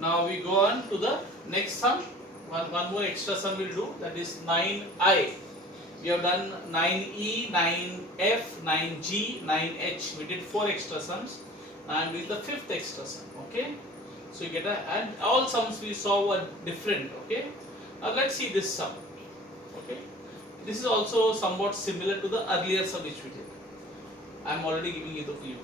Now we go on to the next sum. One more extra sum we'll do, that is 9i. We have done 9e, 9f, 9g, 9h. We did 4 extra sums. Now I'm doing the 5th extra sum. Okay. So you get a, and all sums we saw were different. Okay. Now let's see this sum. Okay. This is also somewhat similar to the earlier sum which we did. I'm already giving you the clue.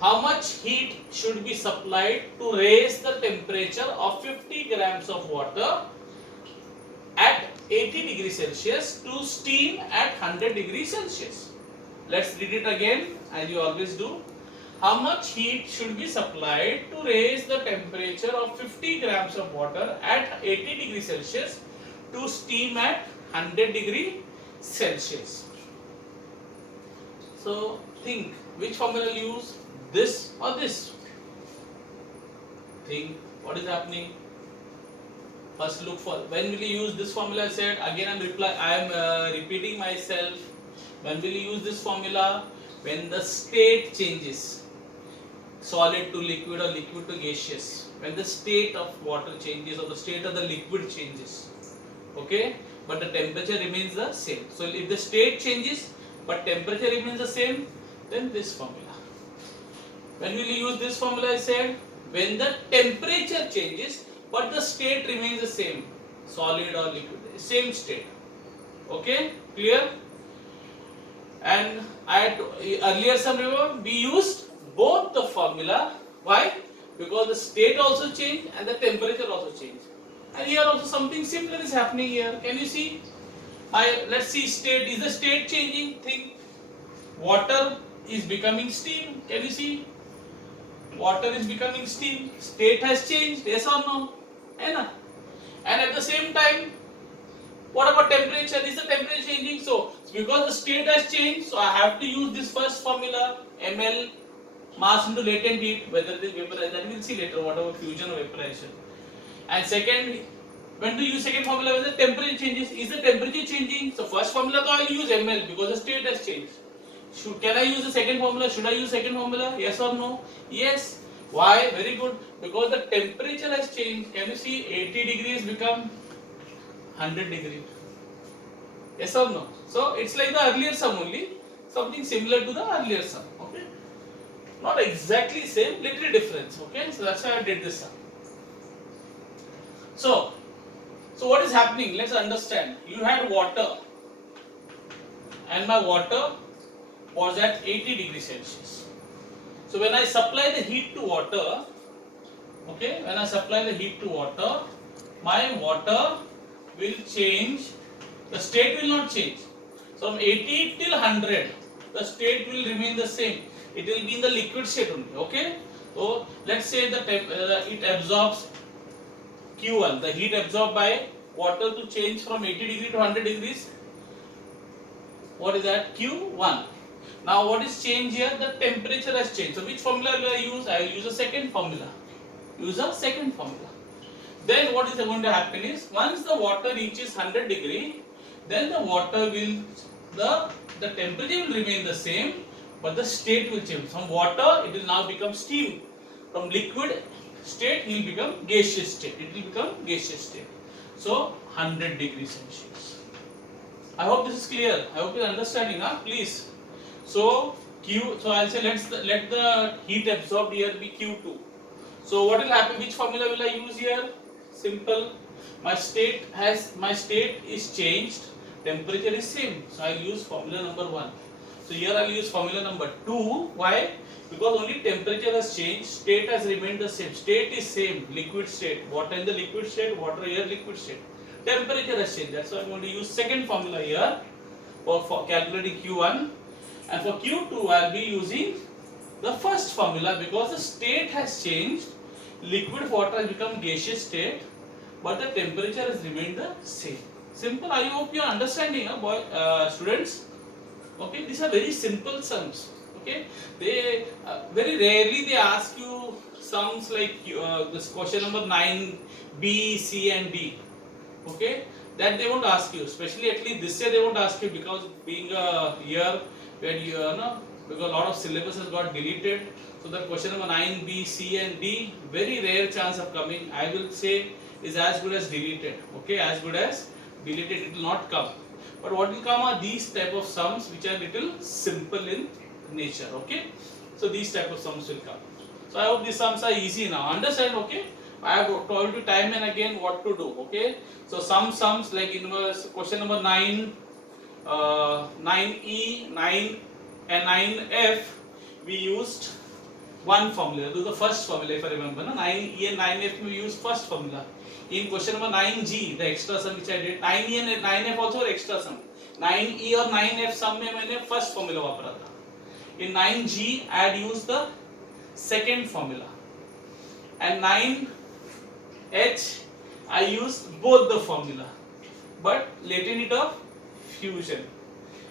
How much heat should be supplied to raise the temperature of 50 grams of water at 80 degrees Celsius to steam at 100 degrees Celsius? Let's read it again as you always do. How much heat should be supplied to raise the temperature of 50 grams of water at 80 degrees Celsius to steam at 100 degrees Celsius? So think, which formula use? This or this? Think what is happening. First look for, when will you use this formula? I said again, I am repeating myself. When will you use this formula? When the state changes, solid to liquid or liquid to gaseous. When the state of water changes or the state of the liquid changes. Okay, but the temperature remains the same. So if the state changes but temperature remains the same, then this formula. When will you use this formula? I said when the temperature changes but the state remains the same, solid or liquid, same state. Okay, clear? And earlier some, remember, we used both the formula. Why? Because the state also changed and the temperature also changed. And here also something similar is happening here. Can you see? Let's see state. Is the state changing? Think. Water is becoming steam. Can you see? Water is becoming steam. State has changed. Yes or no? And at the same time, what about temperature? Is the temperature changing? So because the state has changed, so I have to use this first formula, ml mass into latent heat, whether it is vaporization, that we'll see later, whatever fusion or vaporization. And second, when to use second formula, when the temperature changes, is the temperature changing? So first formula I will use ml because the state has changed. Can I use the second formula? Should I use second formula? Yes or no? Yes. Why? Very good. Because the temperature has changed. Can you see 80 degrees become 100 degrees? Yes or no? So it's like the earlier sum only. Something similar to the earlier sum. Okay. Not exactly same, little difference. Okay. So that's why I did this sum. So what is happening? Let's understand. You had water, and my water was at 80 degrees Celsius. So when I supply the heat to water, okay, when I supply the heat to water, my water will change. The state will not change. So from 80 till 100, the state will remain the same. It will be in the liquid state only. Okay. So let's say it absorbs Q1, the heat absorbed by water to change from 80 degree to 100 degrees. What is that? Q1. Now what is changed here? The temperature has changed. So which formula will I use? I will use a second formula. Use a second formula. Then what is going to happen is, once the water reaches 100 degree, then the water will, the temperature will remain the same, but the state will change. From water, it will now become steam. From liquid state, it will become gaseous state. It will become gaseous state. So 100 degrees Celsius. I hope this is clear. I hope you are understanding. Please. So I'll say let the heat absorbed here be Q2. So what will happen? Which formula will I use here? Simple. My state is changed. Temperature is same. So I'll use formula number 1. So here I'll use formula number 2. Why? Because only temperature has changed. State has remained the same. State is same. Liquid state. Water in the liquid state. Water here liquid state. Temperature has changed. That's why I'm going to use second formula here for calculating Q1. And for Q2, I'll be using the first formula because the state has changed. Liquid water has become gaseous state, but the temperature has remained the same. Simple. I hope you are understanding, students. Okay, these are very simple sums. Okay, they very rarely they ask you sums like this question number 9, B, C, and D. Okay, that they won't ask you. Especially at least this year they won't ask you because being a year where you know because a lot of syllabus has got deleted. So the question number 9, B, C and D, very rare chance of coming. I will say is as good as deleted. Okay, as good as deleted, it will not come. But what will come are these type of sums which are little simple in nature. Okay, so these type of sums will come. So I hope these sums are easy now. Understand? Okay, I have told you time and again what to do. Okay, so some sums like inverse question number 9, 9E, 9 and 9F, we used one formula. Do the first formula if I remember. 9E and 9F we used first formula. In question number 9G, the extra sum which I did, 9E and 9F also were extra sum. 9E और 9F sum में मैंने first formula वापरा था. In 9G, I had used the second formula. And 9H, I used both the formula, but latent of fusion.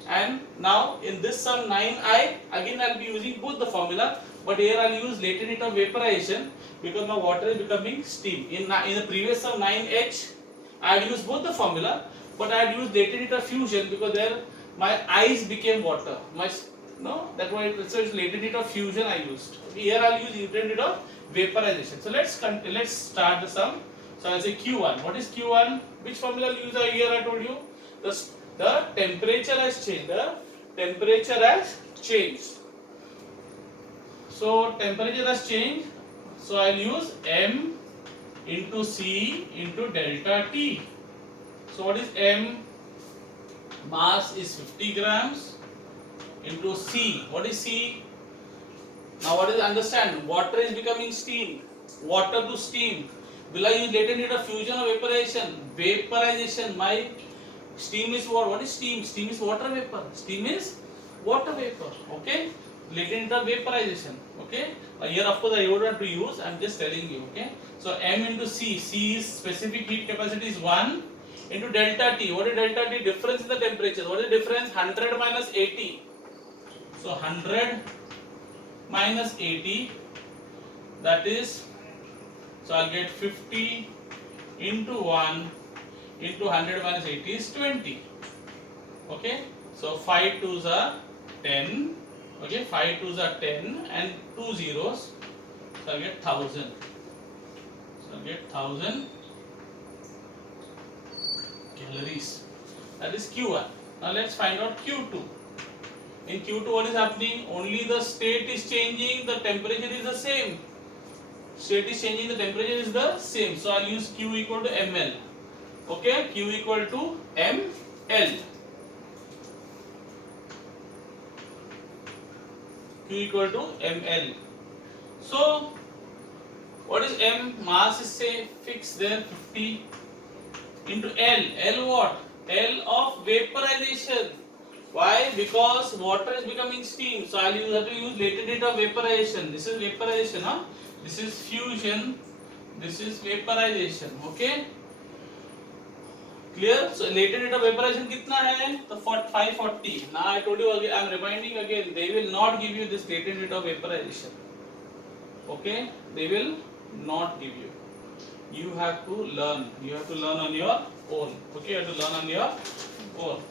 And now in this sum 9I, again I will be using both the formula, but here I will use latent of vaporization because my water is becoming steam. In the previous sum 9H, I had used both the formula, but I had used latent of fusion because there my ice became water. That's why it's latent of fusion I used. Here I will use latent of vaporization. So let's start the sum. So I will say Q1. What is Q1? Which formula I will use here? I told you the temperature has changed. The temperature has changed. So temperature has changed. So I will use M into C into delta T. So what is M? Mass is 50 grams into C. What is C? Now what is understand? Water is becoming steam. Water to steam. Will I use latent heat of fusion or vaporization? Vaporization. My steam is what? What is steam? Steam is water vapor. Steam is water vapor. Okay. Latent heat of vaporization. Okay. Here of course I don't have to use. I am just telling you. Okay. So M into C. C is specific heat capacity is 1 into delta T. What is delta T? Difference in the temperature. What is the difference? 100 minus 80. So 100 minus 80, that is, so I'll get 50 into 1 into 100 minus 80 is 20. Okay, so 5 2s are 10. Okay, 5 2s are 10 and 2 zeros, so I'll get 1000. So I'll get 1000 calories. That is Q1. Now let's find out Q2. In Q2 what is happening? Only the state is changing, the temperature is the same. State is changing, the temperature is the same. So I'll use Q equal to ml. Okay, Q equal to ml. Q equal to ml. So what is M? Mass is say fixed there 50 into L. L what? L of vaporization. Why? Because water is becoming steam. So I'll have to use latent heat of vaporization. This is vaporization, huh? This is fusion. This is vaporization. Okay? Clear? So latent heat of vaporization कितना है? तो 540. Now I told you again. I am reminding again. They will not give you this latent heat of vaporization. Okay? They will not give you. You have to learn. You have to learn on your own. Okay? You have to learn on your own.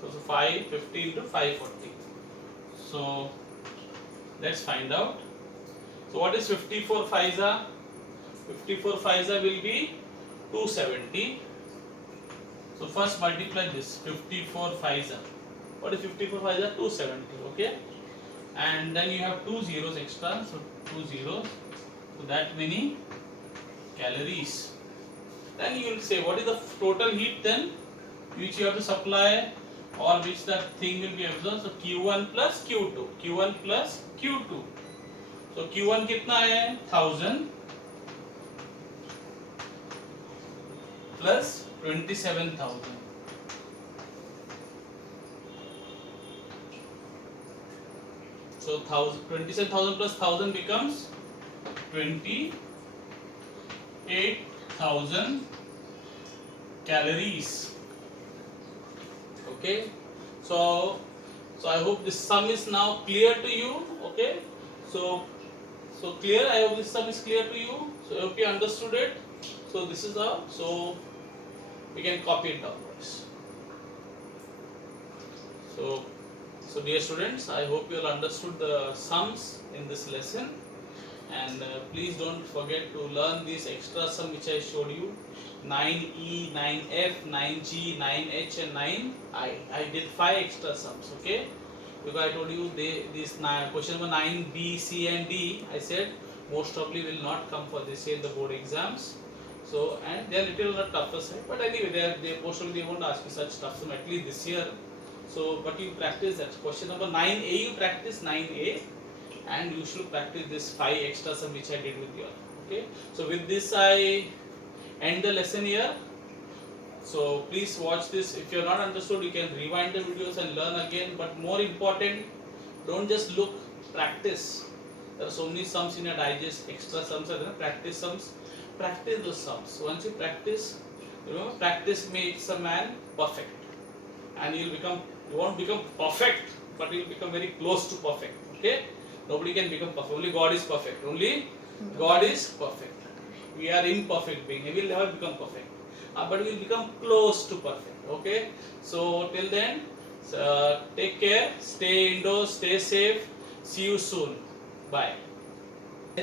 So 550 into 540. So let's find out. So what is 54 5s? 54 5s will be 270. So first multiply this 54 5s. What is 54 5s? 270. Okay. And then you have 2 zeros extra. So 2 zeros. So that many calories. Then you will say what is the total heat then which you have to supply, or which that thing will be absorbed. So Q1 plus Q2. Q1 plus Q2. So Q1 कितना है? 1000 plus 27,000. So 27,000 plus 1000 becomes 28,000 calories. Okay, so I hope this sum is now clear to you. Okay, so clear. I hope this sum is clear to you. So I hope you understood it. So this is how. So we can copy it downwards. So dear students, I hope you all understood the sums in this lesson, and please don't forget to learn this extra sum which I showed you, 9E, 9F, 9G, 9H and 9I. I did 5 extra sums, okay? Because I told you question number 9, B, C and D, I said most probably will not come for this year in the board exams. So, and they are little on the tougher side, but anyway they most probably they won't ask you such tough sum at least this year. So, but you practice that. Question number 9A, you practice 9A, and you should practice this 5 extra sum which I did with you. Okay. So with this I end the lesson here. So please watch this. If you are not understood, you can rewind the videos and learn again. But more important, don't just look, practice. There are so many sums in your digest, extra sums are there. Practice sums. Practice those sums. Once you practice, remember, practice makes a man perfect. And you won't become perfect, but you will become very close to perfect. Okay? Nobody can become perfect. Only God is perfect. Only God is perfect. We are imperfect being. We will never become perfect. But we will become close to perfect. Okay? So till then, take care. Stay indoors. Stay safe. See you soon. Bye.